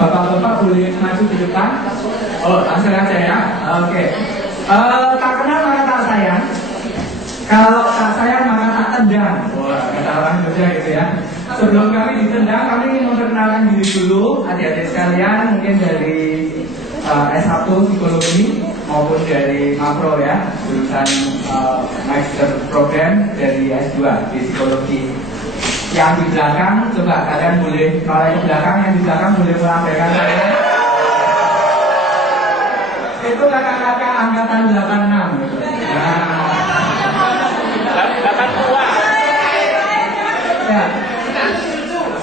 Bapak-bapak boleh maju ke depan. Oh, langsung aja ya. Oke. Tak kenal maka tak sayang. Kalau tak sayang maka tak tendang. Wah, kata orang Indonesia gitu ya. Sebelum kami ditendang, kami ingin memperkenalkan diri dulu. Adik-adik sekalian, mungkin dari S1 psikologi maupun dari makro ya, jurusan master program dari S2 di psikologi. Yang di belakang, coba kalian boleh, kalau yang di belakang, boleh melambaikan saya. Itu kakak-kakak angkatan 86 gitu. Nah. 82. Ya.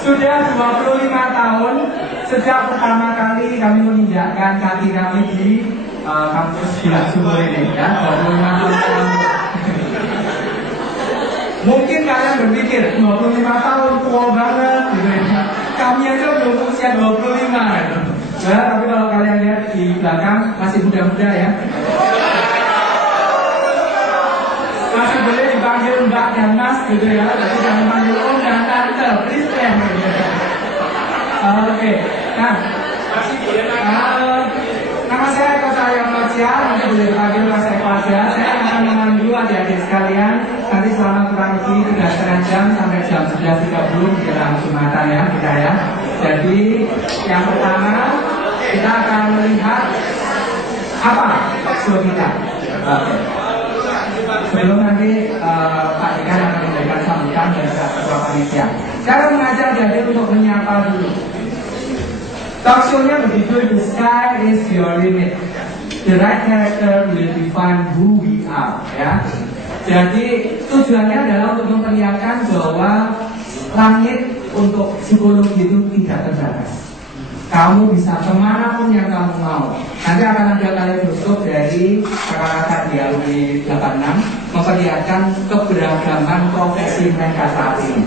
Sudah 25 tahun sejak pertama kali kami menginjakkan kaki kami di kampus Gila Sumur ini ya, 25 tahun. Mungkin kalian berpikir 25 tahun tua banget gitu ya. Kami aja belum usia 25 gitu. Ya, tapi kalau kalian lihat di belakang masih muda-muda ya. Masih boleh dipanggil Mbak dan Mas gitu ya. Tapi jangan panggil Om dan Tante, please ya. Oke. Nah, masih boleh nama saya Eko Cahyo Nocia, nanti boleh dipanggil Mas Eko aja. Saya akan memandu adik-adik sekalian nanti selama kurang lebih 3,5 jam sampai jam 11.30 menjelang Jumatan ya kita ya. Jadi yang pertama kita akan melihat apa talkshow kita. Oke. Sebelum nanti Pak Ikan akan memberikan sambutan dari Ketua Panitia. Saya mengajak adik-adik untuk menyapa dulu. Talkshow-nya begitu, the sky is your limit. The right character will define who we are. Ya. Jadi tujuannya adalah untuk memperlihatkan bahwa langit untuk psikologi itu tidak terbatas. Kamu bisa kemanapun yang kamu mau. Nanti akan ada kaleidoskop dari kakak-kakak di alumni 86 memperlihatkan keberagaman profesi mereka saat ini.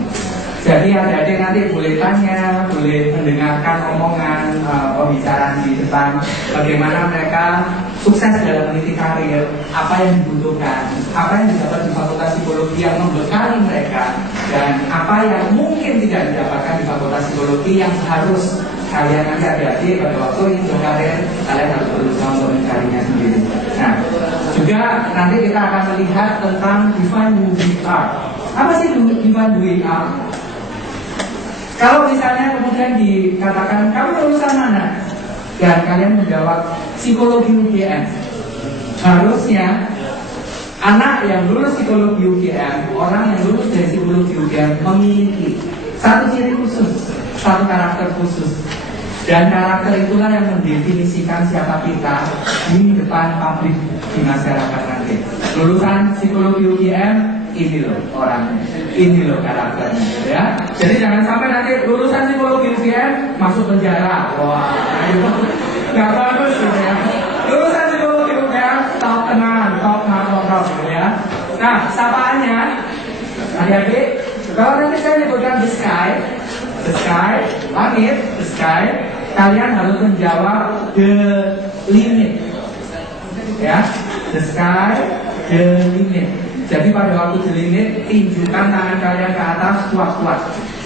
Jadi adik-adik nanti boleh tanya, boleh mendengarkan omongan pembicaraan di depan, bagaimana mereka sukses dalam meniti karir, apa yang dibutuhkan, apa yang didapat di Fakultas Psikologi yang membekali mereka, dan apa yang mungkin tidak didapatkan di Fakultas Psikologi yang harus kalian nanti adik-adik pada waktu ini berkarir, kalian harus berusaha untuk mencarinya sendiri. Nah, juga nanti kita akan melihat tentang define who we are. Apa sih define who we are? Kalau misalnya kemudian dikatakan kamu lulusan mana? Dan kalian menjawab psikologi UGM. Harusnya anak yang lulus psikologi UGM, orang yang lulus dari psikologi UGM memiliki satu ciri khusus, satu karakter khusus. Dan karakter itulah yang mendefinisikan siapa kita di depan publik di masyarakat nanti. Lulusan psikologi UGM, ini loh orangnya, ini loh karakternya ya. Jadi jangan sampai nanti lulusan psikologi UGM masuk penjara. Wah, itu nggak bagus gitu ya. Lulusan psikologi UGM top tenang, top gitu ya. Nah, sapaannya adik-adik, kalau nanti saya nyebutkan the sky, langit, the sky, kalian harus menjawab the limit ya. The sky, the limit. Jadi pada waktu the limit, tinjukan tangan kalian ke atas kuat-kuat.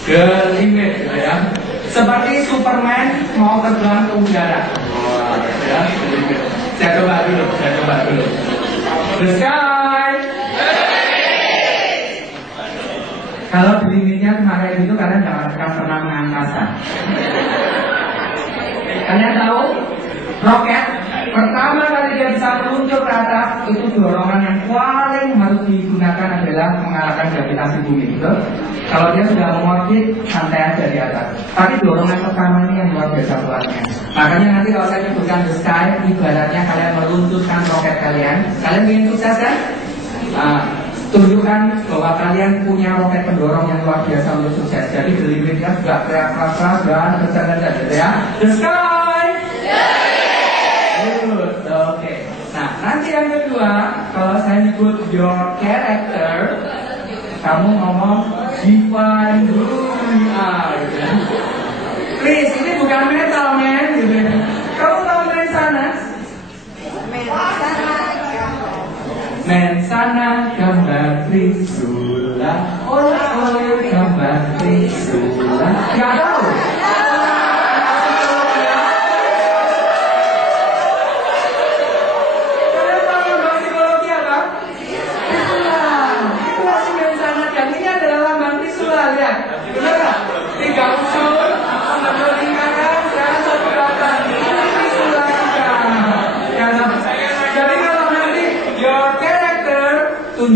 The limit, ya. Seperti Superman mau terbang ke udara. Wah, ya, the limit. Saya coba dulu. The sky. Kalau the limitnya kemarin itu kalian jangan akan pernah mengangkasa. Kalian tahu roket pertama kali dia bisa meluncur ke atas, itu dorongan yang paling harus digunakan adalah mengalahkan gravitasi bumi. Betul? Kalau dia sudah mengorbit, santai aja di atas. Tapi dorongan pertama ini yang luar biasa kuatnya. Makanya nanti kalau saya sebutkan the sky, ibaratnya kalian meluncurkan roket kalian. Kalian ingin sukses kan? Tunjukkan bahwa kalian punya roket pendorong yang luar biasa untuk sukses. Jadi the limitnya juga keras-keras dan kencang-kencang gitu ya. The sky. Good, oke. Nah, nanti yang kedua, kalau saya nyebut your character, kamu ngomong define who we are gitu ya. Please, ini bukan metal man gitu ya. Kamu tahu Mensana? Mensana gambar Trisula. Oh, gambar Trisula. Gak tahu?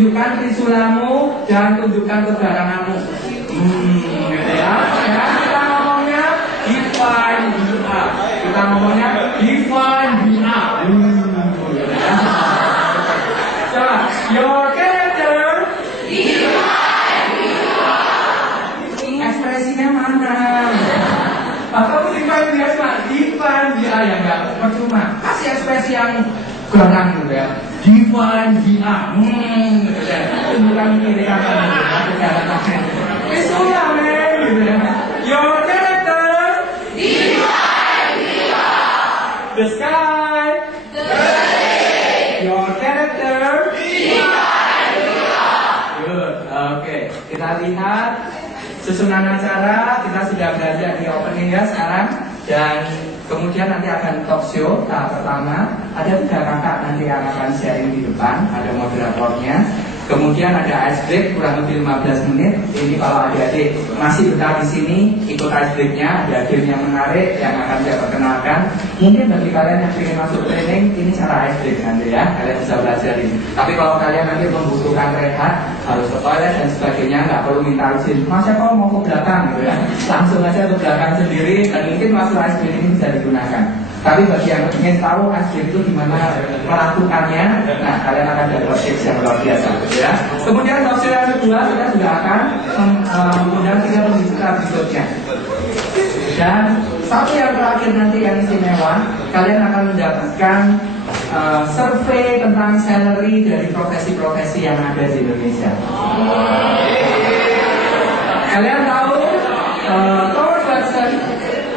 tunjukkan trisulamu dan tunjukkan kegaranganmu. Gitu ya. Ya, kita ngomongnya define BA. Kita ngomongnya define BA. Gitu ya. Coba, your character ekspresinya mana? Atau define dia cuma define dia ya enggak percuma. Kasih ekspresi yang garang gitu ya. Define dia. Gitu ya. Tunjukkan kiri kanan gitu ya. Isulah men gitu ya. Your character define dia. The sky. Your character define dia. Good. Oke. Kita lihat susunan acara. Kita sudah belajar di opening ya sekarang, dan kemudian nanti akan talk show. Tahap pertama ada 3 kakak nanti yang akan sharing di depan, ada moderatornya. Kemudian ada ice break kurang lebih 15 menit. Ini kalau adik-adik masih betah di sini, ikut ice breaknya. Ada game yang menarik yang akan saya perkenalkan. Mungkin bagi kalian yang ingin masuk training, ini cara ice break nanti ya. Kalian bisa belajar ini. Tapi kalau kalian nanti membutuhkan rehat, harus ke toilet dan sebagainya, nggak perlu minta izin. Mas Eko mau ke belakang gitu ya. Langsung aja ke belakang sendiri, dan mungkin masuk ice break ini bisa digunakan. Tapi bagi yang ingin tahu ice break itu gimana melakukannya, nah kalian akan dapat tips yang luar biasa ya. Kemudian talkshow yang kedua kita juga akan mengundang 3 pembicara berikutnya. Dan satu yang terakhir nanti yang istimewa, kalian akan mendapatkan survei tentang salary dari profesi-profesi yang ada di Indonesia. Kalian tahu Thomas Watson,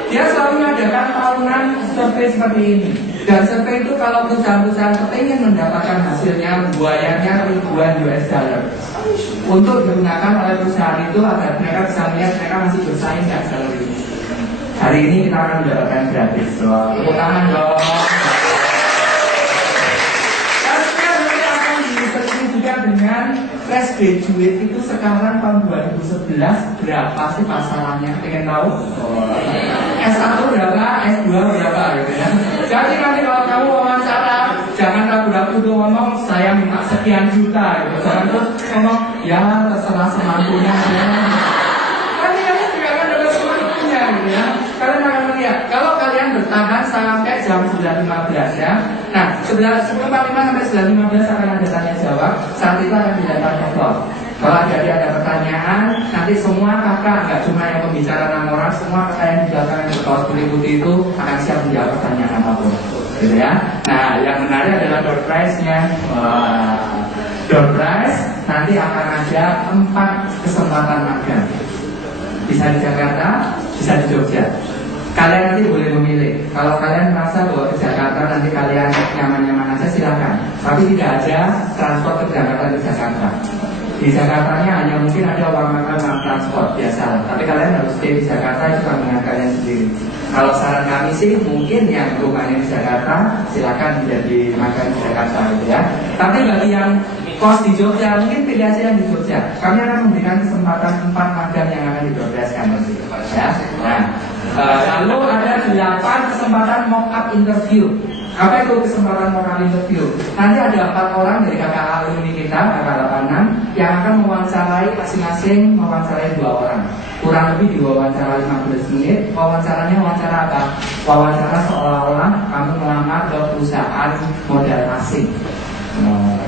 dia selalu mengadakan tahunan survei seperti ini. Dan survei itu kalau perusahaan-perusahaan ingin mendapatkan hasilnya, buayanya ribuan US dollar untuk digunakan oleh perusahaan itu agar mereka bisa melihat mereka masih bersaing nggak salary. Hari ini kita akan mendapatkan gratis. Tepuk tangan dong. Juga dengan fresh graduate itu sekarang tahun 2011 berapa sih pasarannya? Pengen tahu? S1 berapa? S2 berapa gitu ya. Jadi nanti kalau kamu wawancara, jangan ragu-ragu tuh ngomong saya minta sekian juta gitu. Jangan terus ngomong ya terserah semampunya ya. Kan kamu juga akan dapat semampunya gitu ya. Kalian akan melihat kalau kalian bertahan sampai jam 9.15 ya. Nah, 9.45 sampai 9.15 akan ada tanya jawab. Saat itu akan didatangkan vlog. Kalau ada pertanyaan, nanti semua kakak, nggak cuma yang pembicara 6 orang, semua kakak yang di belakang yang berkaos putih-putih itu akan siap menjawab pertanyaan apapun, gitu ya. Nah, yang menarik adalah door prize-nya. Door prize nanti akan ada 4 kesempatan magang. Bisa di Jakarta, bisa di Jogja. Kalian nanti boleh memilih. Kalau kalian merasa bahwa ke Jakarta nanti kalian nyaman-nyaman aja silakan. Tapi tidak ada transport ke Jakarta ke Jakarta. Di Jakartanya hanya mungkin ada uang makan dan transport biasa. Tapi kalian harus stay di Jakarta, itu tanggungan kalian sendiri. Kalau saran kami sih mungkin yang rumahnya di Jakarta silakan menjadi makan di Jakarta gitu ya. Tapi bagi yang kos di Jogja, mungkin pilih aja yang di Jogja. Kami akan memberikan kesempatan 4 magang yang akan diprogreskan nanti ya. Nah, lalu ada 8 kesempatan mock-up interview. Apa itu kesempatan mock-up interview? Nanti ada 4 orang dari kakak alumni kita, kakak 86, yang akan mewawancarai masing-masing, mewawancarai 2 orang. Kurang lebih diwawancara 15 menit. Wawancaranya wawancara apa? Wawancara seolah-olah kamu melamar ke perusahaan modal asing.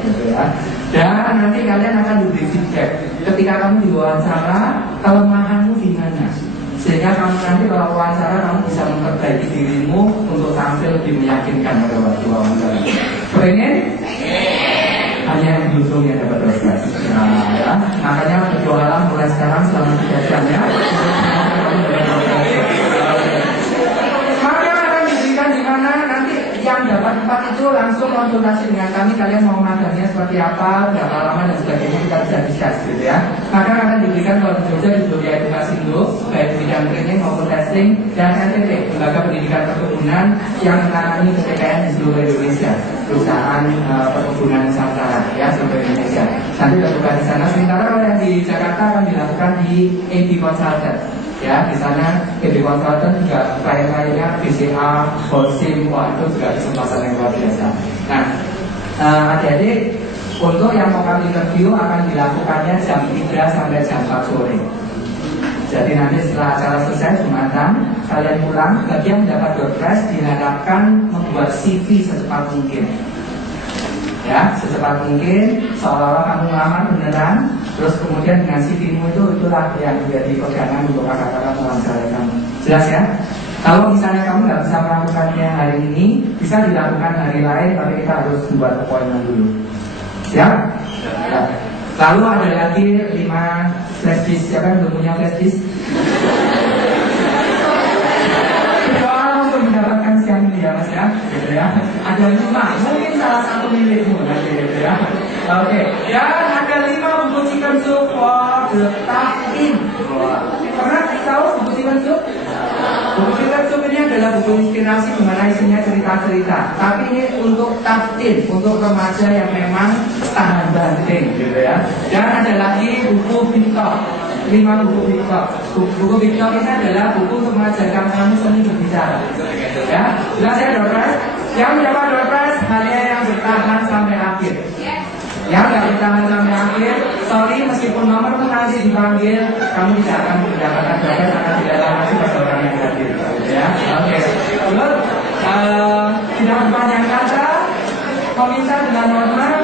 Gitu ya. Dan nanti kalian akan diberi feedback. Ketika kamu diwawancara, kelemahanmu di mana? Sehingga kamu nanti kalau wawancara kamu bisa memperbaiki dirimu untuk tampil lebih meyakinkan pada waktu wawancara. Pengen? Hanya yang beruntung yang dapat prestasi. Nah, ya. Makanya berdoalah mulai sekarang selama 3 jam ya. Maka akan diberikan di mana nanti yang dapat 4 itu langsung konsultasi dengan kami. Kalian mau magangnya seperti apa, berapa lama dan sebagainya kita bisa discuss gitu ya. Maka akan diberikan kalau di Jogja di Jogja Edukasi Indo, baik di bidang training maupun testing, dan NTT, Lembaga Pendidikan Perkebunan yang menangani PPKN di seluruh Indonesia, perusahaan perkebunan Nusantara ya seluruh Indonesia. Nanti terbuka di sana. Sementara kalau yang di Jakarta akan dilakukan di AB Consultant. Ya, di sana AB Consultant juga klien-kliennya BCA, Holcim, wah itu juga kesempatan yang luar biasa. Nah, adik-adik Untuk yang mobile interview akan dilakukannya jam 3 sampai jam 4 sore. Jadi nanti setelah acara selesai Jumatan, kalian pulang, bagi yang mendapat door prize diharapkan membuat CV secepat mungkin. Ya, secepat mungkin, seolah-olah kamu ngelamar beneran, terus kemudian dengan CV-mu itulah yang menjadi pegangan untuk kakak-kakak mewawancarai kamu. Jelas ya? Kalau misalnya kamu nggak bisa melakukannya hari ini, bisa dilakukan hari lain, tapi kita harus membuat appointment dulu. Siap? Ya. Lalu ada lagi 5 flash disk. Siapa yang belum punya flash disk? Berdoa untuk mendapatkan siang ini ya mas ya, gitu ya. Ada 5, mungkin salah satu milikmu nanti, gitu ya. Oke, dan ada 5 buku chicken soup for the Takin. Pernah tahu buku chicken soup? Buku chicken soup ini adalah buku inspirasi dimana isinya cerita-cerita. Tapi ini untuk Takin, untuk remaja yang memang tahan banting, gitu ya. Dan ada lagi buku TikTok. 5 buku TikTok. Buku TikTok ini adalah buku untuk mengajarkan kamu seni berbicara. Ya, jelas ya dokter? Yang mendapat door prize hanya yang bertahan sampai akhir. Yang nggak bertahan sampai akhir, sorry meskipun nomor pun nanti dipanggil, kamu tidak akan mendapatkan door prize karena tidak lama juga orang yang hadir. Ya, oke. Lalu tidak berpanjang kata, meminta dengan hormat.